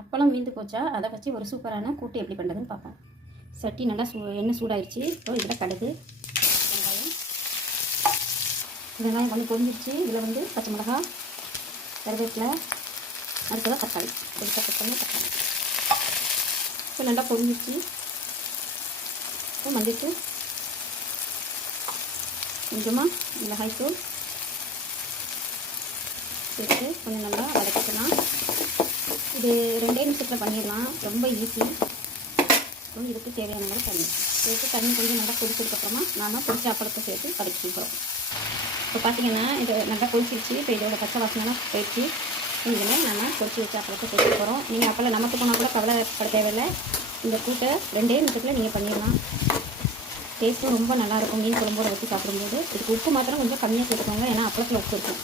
அப்பளம் மீந்து போச்சா அதை வச்சு ஒரு சூப்பரான கூட்டு எப்படி பண்ணுறதுன்னு பார்ப்போம். சட்டி நல்லா எண்ணெய் சூடாயிடுச்சு. இப்போ இதில் கடுகு, வெங்காயம் கொஞ்சம் பொரிஞ்சிருச்சு. இதில் வந்து பச்சை மிளகாய், கருவேப்பிலை, அடுத்ததாக தக்காளி எடுத்த பச்சை தக்காளி. இப்போ நல்லா பொரிஞ்சிருச்சு. இப்போ மல்லித்தூள், கொஞ்சமாக மிளகாய்த்தூள் சேர்த்து கொஞ்சம் நல்லா வதக்கிக்கலாம். இது 2 நிமிஷத்தில் பண்ணிடலாம், ரொம்ப ஈஸி. அப்புறம் இதுக்கு தேவையான மாதிரி தண்ணி சேர்த்து கொஞ்சம் நல்லா கொதிச்சதுக்கப்புறமா நாம் பொரிச்ச அப்பளத்தை சேர்த்து வதக்கிக்கிறோம். இப்போ பார்த்திங்கன்னா இது நல்லா கொதிச்சிருச்சு. இப்போ இதோட பச்சை வாசனைலாம் போயிடுச்சு. இதில் நம்ம பொரிச்சு வச்ச அப்பளத்தை சேர்த்து போகிறோம். நீங்கள் அப்பளம் நமக்கு போனால் கூட கவலைப்பட தேவையில்லை. இந்த கூட்டை 2 நிமிஷத்தில் நீங்கள் பண்ணிடலாம். டேஸ்ட்டும் ரொம்ப நல்லாயிருக்கும். மீன் குழம்போட வச்சு சாப்பிடும்போது இதுக்கு உப்பு மாத்திரம் கொஞ்சம் கம்மியாக சேர்த்துக்கோங்க, ஏன்னா அப்பளத்தில் உப்பு இருக்கும்.